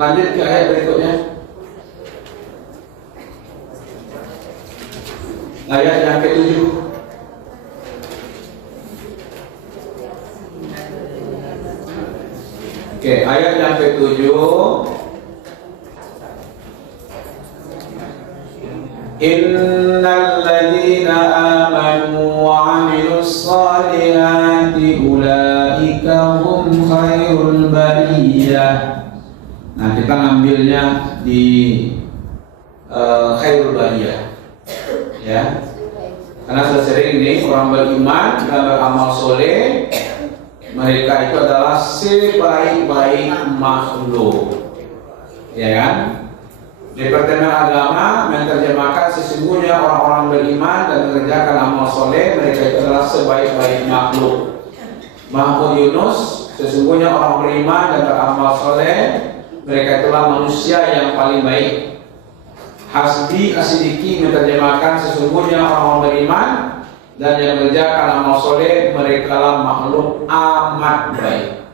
Lanjut ke ayat berikutnya. Ayat yang ke-7. Oke, ayat yang ke-7. Innal ladzina amanu wa 'amilus shalihati ulaika hum khairul bariyah. Nah, kita ngambilnya di khairul bariyah. Ya. Karena sudah sering ini orang beriman dan beramal soleh, mereka itu adalah sebaik-baik makhluk. Ya kan? Departemen Agama menerjemahkan sesungguhnya orang-orang beriman dan mengerjakan amal soleh, mereka itu adalah sebaik-baik makhluk. Mahfud Yunus, sesungguhnya orang beriman dan beramal soleh, mereka itulah manusia yang paling baik. Hasbi As-Siddiqi menerjemahkan sesungguhnya orang-orang beriman dan yang mengerjakan amal soleh, mereka lah makhluk amat baik.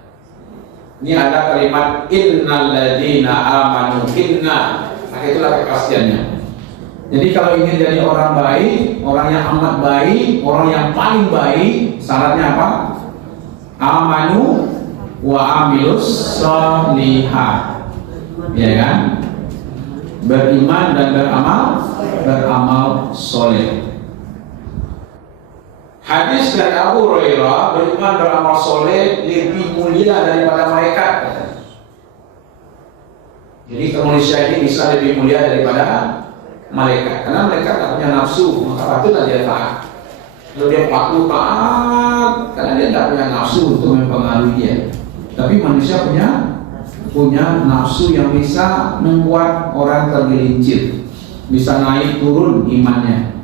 Ini ada kalimat innal ladzina amanu, inna. Nah, itulah kepastiannya. Jadi kalau ingin jadi orang baik, orang yang amat baik, orang yang paling baik, syaratnya apa? Amanu wa amilus sholihah. Ya kan? Beriman dan beramal soleh. Hadis dari Abu Hurairah, beriman beramal soleh lebih mulia daripada malaikat. Jadi manusia ini bisa lebih mulia daripada malaikat, karena mereka tak punya nafsu, maka patutlah dia taat. Kalau dia patuh taat, karena dia tak punya nafsu untuk mempengaruhi dia. Tapi manusia punya nafsu yang bisa membuat orang tergelincir, bisa naik turun imannya.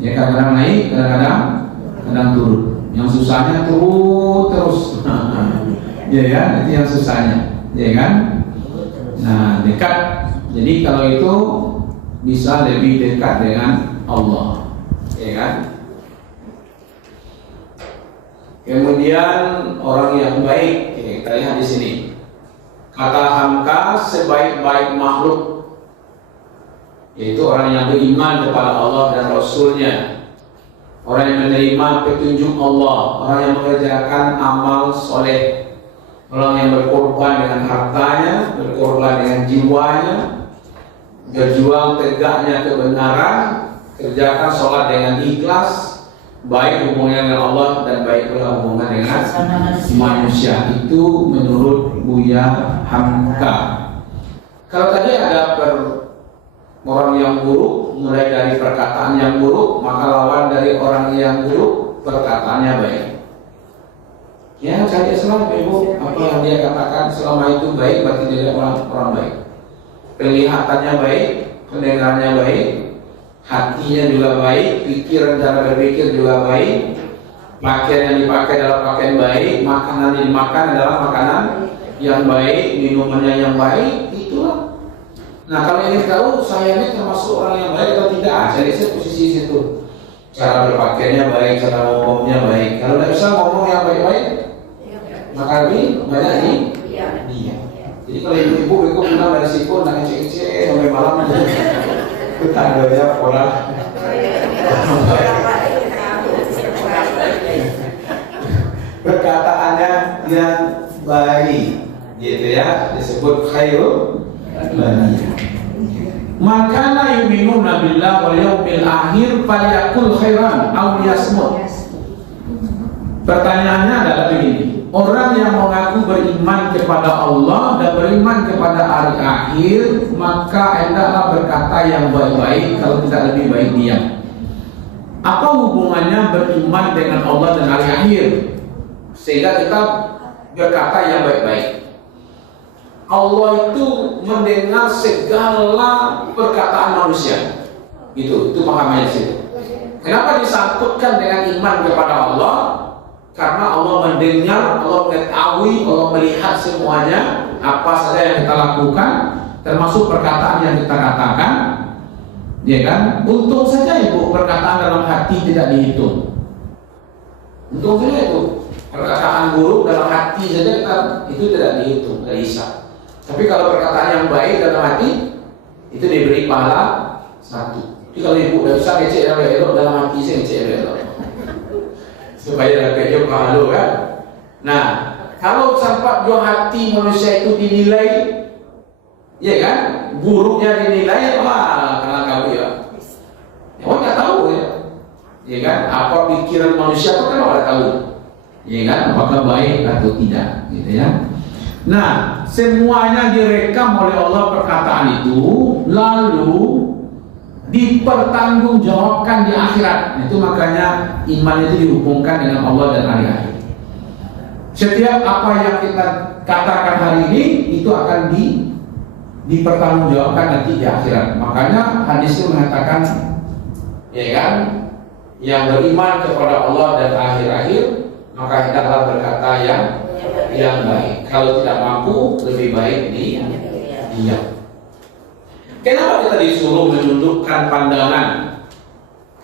Ya, kadang-kadang naik, kadang-kadang turun. Yang susahnya turun terus. Ya kan, itu yang susahnya. Ya kan? Nah, dekat. Jadi kalau itu bisa lebih dekat dengan Allah. Ya kan? Kemudian orang yang baik, kita lihat di sini. Kata Hamka, sebaik-baik makhluk, yaitu orang yang beriman kepada Allah dan Rasulnya, orang yang menerima petunjuk Allah, orang yang mengerjakan amal soleh, orang yang berkorban dengan hartanya, berkorban dengan jiwanya, berjuang tegaknya kebenaran, kerjakan sholat dengan ikhlas, baik hubungan dengan Allah dan baik pula hubungan dengan manusia. Itu menurut Buya Hamka. Kalau tadi ada orang yang buruk, mulai dari perkataan yang buruk, maka lawan dari orang yang buruk, perkataannya baik. Ya, cari Islam, Ibu, apa yang dia katakan selama itu baik, berarti dia orang baik. Kelihatannya baik, pendengarannya baik, hatinya juga baik, pikiran cara berpikir juga baik, pakaian yang dipakai adalah pakaian baik, makanan yang dimakan adalah makanan yang baik, minumannya yang baik, itulah. Nah, kalau ingin tahu saya ini termasuk orang yang baik atau tidak, jadi saya posisi situ. Cara berpakaiannya baik, cara ngomongnya baik. Kalau tidak bisa ngomong yang baik-baik, maka lebih banyak dia. Jadi kalau ibu-ibu pulang dari situ, nangis cek-cek sampai malam, tetangga orang. Perkataannya yang baik, gitu ya, disebut khairul bariyah. Maka la yu'minuna billahi wal yawmil akhir falyakul khairan aw liyasmut. Pertanyaannya adalah begini: orang yang mengaku beriman kepada Allah dan beriman kepada hari akhir, maka hendaklah berkata yang baik-baik, kalau tidak lebih baik diam. Apa hubungannya beriman dengan Allah dan hari akhir sehingga kita berkata yang baik-baik? Allah itu mendengar segala perkataan manusia. Itu pahamnya sih. Kenapa disangkutkan dengan iman kepada Allah? Karena Allah mendengar, Allah mengetahui, Allah melihat semuanya, apa saja yang kita lakukan, termasuk perkataan yang kita katakan. Ya kan? Untung saja Ibu perkataan dalam hati tidak dihitung. Untung saja itu perkataan buruk dalam hati saja itu tidak dihitung, tidak bisa. Tapi kalau perkataan yang baik dalam hati itu diberi pahala 1. Jadi kalau ibu udah bisa ngecek elok dalam hati saya ngecek elok supaya dapat juga pahala kan. Nah, kalau sampai jauh hati manusia itu dinilai, ya kan, buruknya dinilai, wah karena kamu ya, orang nggak tahu ya kan, apa pikiran manusia itu kan orang tahu, ya kan, apakah baik atau tidak, gitu ya. Nah, semuanya direkam oleh Allah perkataan itu, lalu dipertanggungjawabkan di akhirat. Itu makanya iman itu dihubungkan dengan Allah dan hari akhir. Setiap apa yang kita katakan hari ini itu akan dipertanggungjawabkan nanti di akhirat. Makanya hadis itu mengatakan, ya kan, yang beriman kepada Allah dan akhir-akhir maka hendaklah berkata yang baik. Kalau tidak mampu, lebih baik diam. Kenapa kita disuruh menundukkan pandangan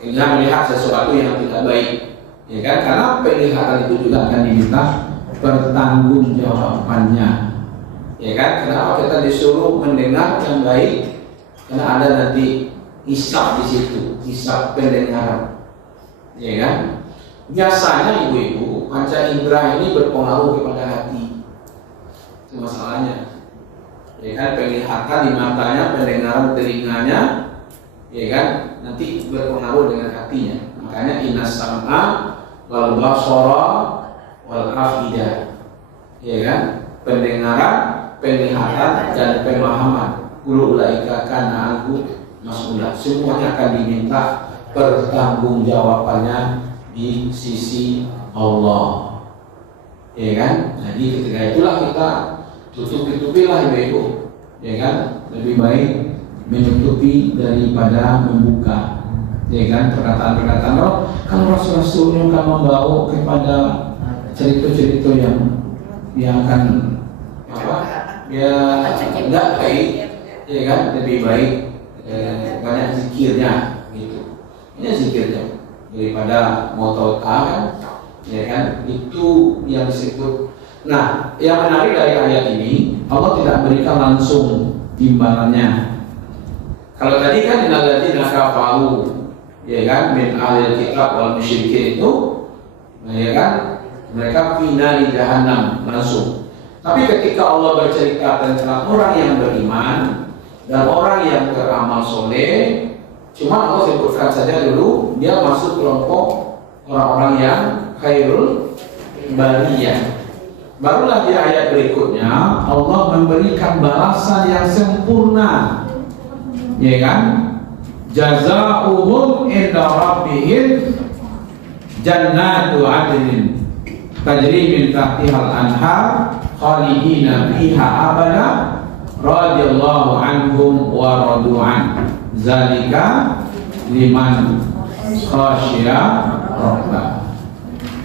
hingga melihat sesuatu yang tidak baik? Ya kan? Karena penglihatan itu juga akan diminta pertanggungjawabannya. Ya kan? Kenapa kita disuruh mendengar yang baik? Karena ada nanti hisab di situ, hisab pendengaran. Ya kan? Biasanya ibu-ibu, panca indera ini berpengaruh kepada hati. Itu masalahnya. Ya kan, penglihatan di matanya, pendengaran telinganya, ya kan, nanti berpengaruh dengan hatinya. Makanya innas sam'a wal basara wal afidah, ya kan, pendengaran, penglihatan dan pemahaman. Kullu ulaika kana anhu mas'ula. Semuanya akan diminta pertanggungjawabannya di sisi Allah, ya kan. Jadi ketika itulah kita tutup-tutupilah ibu-ibu, ya kan, lebih baik menutupi daripada membuka, ya kan, perkataan-perkataan roh. Kalau Rasul-Rasulnya akan membawa kepada cerita-cerita yang akan apa, ya enggak baik, ya kan, lebih baik banyak zikirnya gitu. Ini zikirnya daripada motor kan, ya kan, itu yang disebut. Nah, yang menarik dari ayat ini, Allah tidak berikan langsung imbalannya. Kalau tadi kan innalladzina kafaru, ya kan, min ahlil kitab wal musyrikin itu, ya kan, mereka final di jahannam langsung. Tapi ketika Allah bercerita tentang orang yang beriman dan orang yang beramal soleh, cuma Allah sebutkan saja dulu dia masuk kelompok orang-orang yang khairul bariyah. Barulah di ayat berikutnya Allah memberikan balasan yang sempurna, ya kan? Jazaohum inda rabbihim jannatu adnin tajri min tahtihal anhar khalidina fiha abada radhiyallahu anhum wa radu'an zalika liman khasyiya rabbah.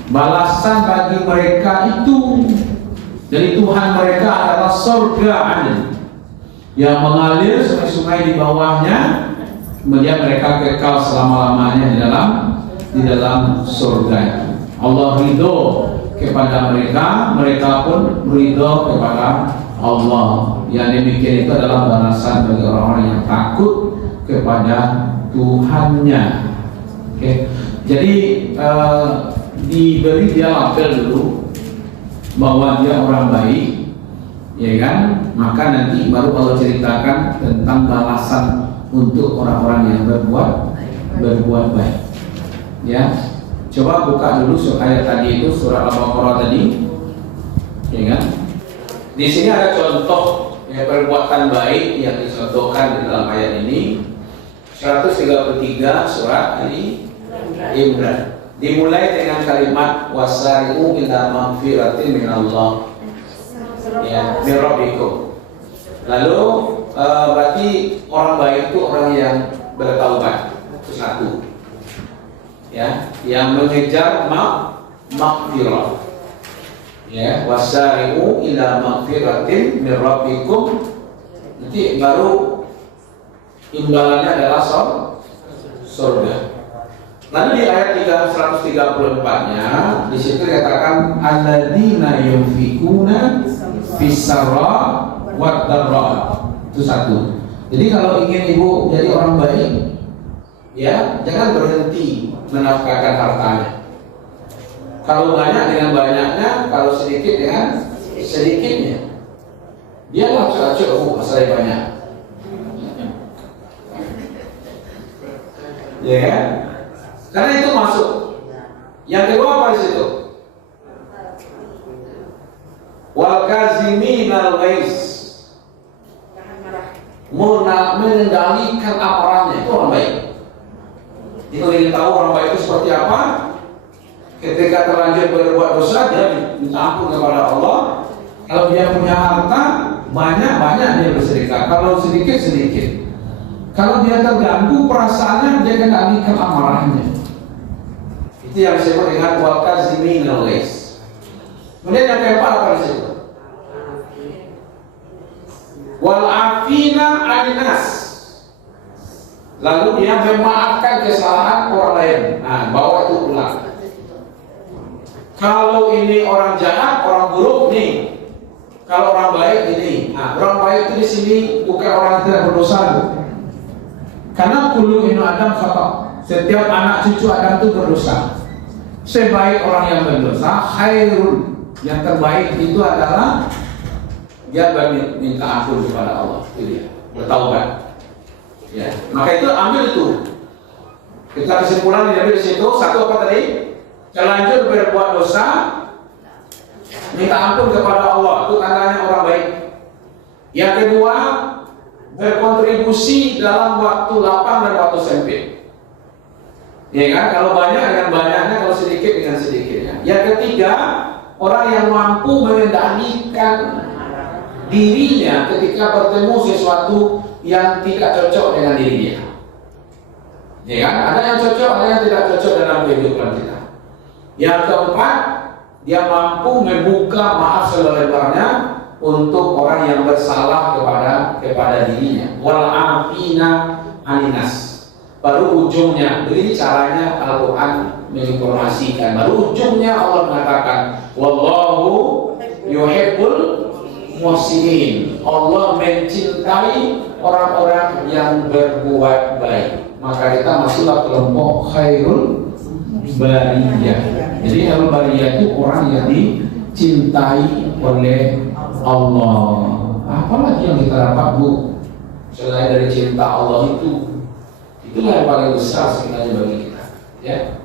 Balasan bagi mereka itu dari Tuhan mereka adalah surga adil yang mengalir sungai-sungai di bawahnya, kemudian mereka kekal selama-lamanya di dalam surga. Allah ridho kepada mereka, mereka pun ridho kepada Allah. Yang demikian itu adalah balasan bagi orang-orang yang takut kepada Tuhannya. Oke. Jadi diberi dia label dulu bahwa dia orang baik, ya kan, maka nanti baru Allah ceritakan tentang balasan untuk orang-orang yang berbuat baik. Ya, coba buka dulu ayat tadi itu, surah Al-Baqarah tadi, ya kan. Di sini ada contoh ya, perbuatan baik yang dicontohkan di dalam ayat ini. 133 surat Ali Imran. Dimulai dengan kalimat wasari'u ila magfiratin minallah, ya, min rabbikum. Lalu berarti orang baik itu orang yang bertaubat, itu satu, ya, yang mengejar magfirah, ya, wasari'u ila magfiratin min rabbikum. Nanti baru imbalannya adalah surga. Lalu di ayat 134-nya di situ dikatakan alladzina yunfikuna fis-sarra wad darra. Itu satu. Jadi kalau ingin ibu jadi orang baik, ya jangan berhenti menafkahkan hartanya. Kalau banyak dengan banyaknya, kalau sedikit dengan sedikitnya. Dia langsung saya banyak. Ya kan? Karena itu masuk. Yang kedua apa di situ? Wal kaziminal ghaiz. Mengendalikan amarahnya, itu orang baik. Jika ingin tahu orang baik itu seperti apa, ketika terlanjur berbuat dosa, dia minta ampun kepada Allah. Kalau dia punya harta banyak dia bersedekah. Kalau sedikit. Kalau dia terganggu perasaannya, dia kendalikan amarahnya. Itu yang disebut dengan wal kaziminal ghaiz. Kemudian yang keempat apa di situ? Wal afina 'anil nas. Lalu dia memaafkan kesalahan orang lain. Nah, bawa itu pulang. Kalau ini orang jahat, orang buruk nih. Kalau orang baik ini. Nah, orang baik itu di sini bukan orang yang tidak berdosa. Karena kullu ibnu Adam khata. Setiap anak cucu Adam itu berdosa. Sebaik orang yang berdosa, khairun. Yang terbaik itu adalah dia minta ampun kepada Allah. Itu dia, bertaubat. Ya, maka itu ambil itu. Kita kesimpulan diambil di situ. Satu apa tadi? Terlanjur berbuat dosa, minta ampun kepada Allah. Itu tandanya orang baik. Yang kedua, berkontribusi dalam waktu lapang dan waktu sempit. Ya kan? Kalau banyak dengan banyaknya, kalau sedikit dengan sedikitnya. Yang ketiga, orang yang mampu mengendalikan dirinya ketika bertemu sesuatu yang tidak cocok dengan dirinya. Ya kan? Ada yang cocok, ada yang tidak cocok dalam kehidupan kita. Yang keempat, dia mampu membuka maaf selebarnya untuk orang yang bersalah kepada dirinya. Wal afina 'anil nas. Baru ujungnya, begini caranya Al-Quran menginformasikan. Baru ujungnya Allah mengatakan, wallahu yuhibbul muhsinin. Allah mencintai orang-orang yang berbuat baik. Maka kita masuklah kelompok khairul bariyah. Jadi khairul bariyah itu orang yang dicintai oleh Allah. Apalagi yang kita dapat, Bu, selain dari cinta Allah itu? Itulah yang paling besar sebenarnya bagi kita, ya.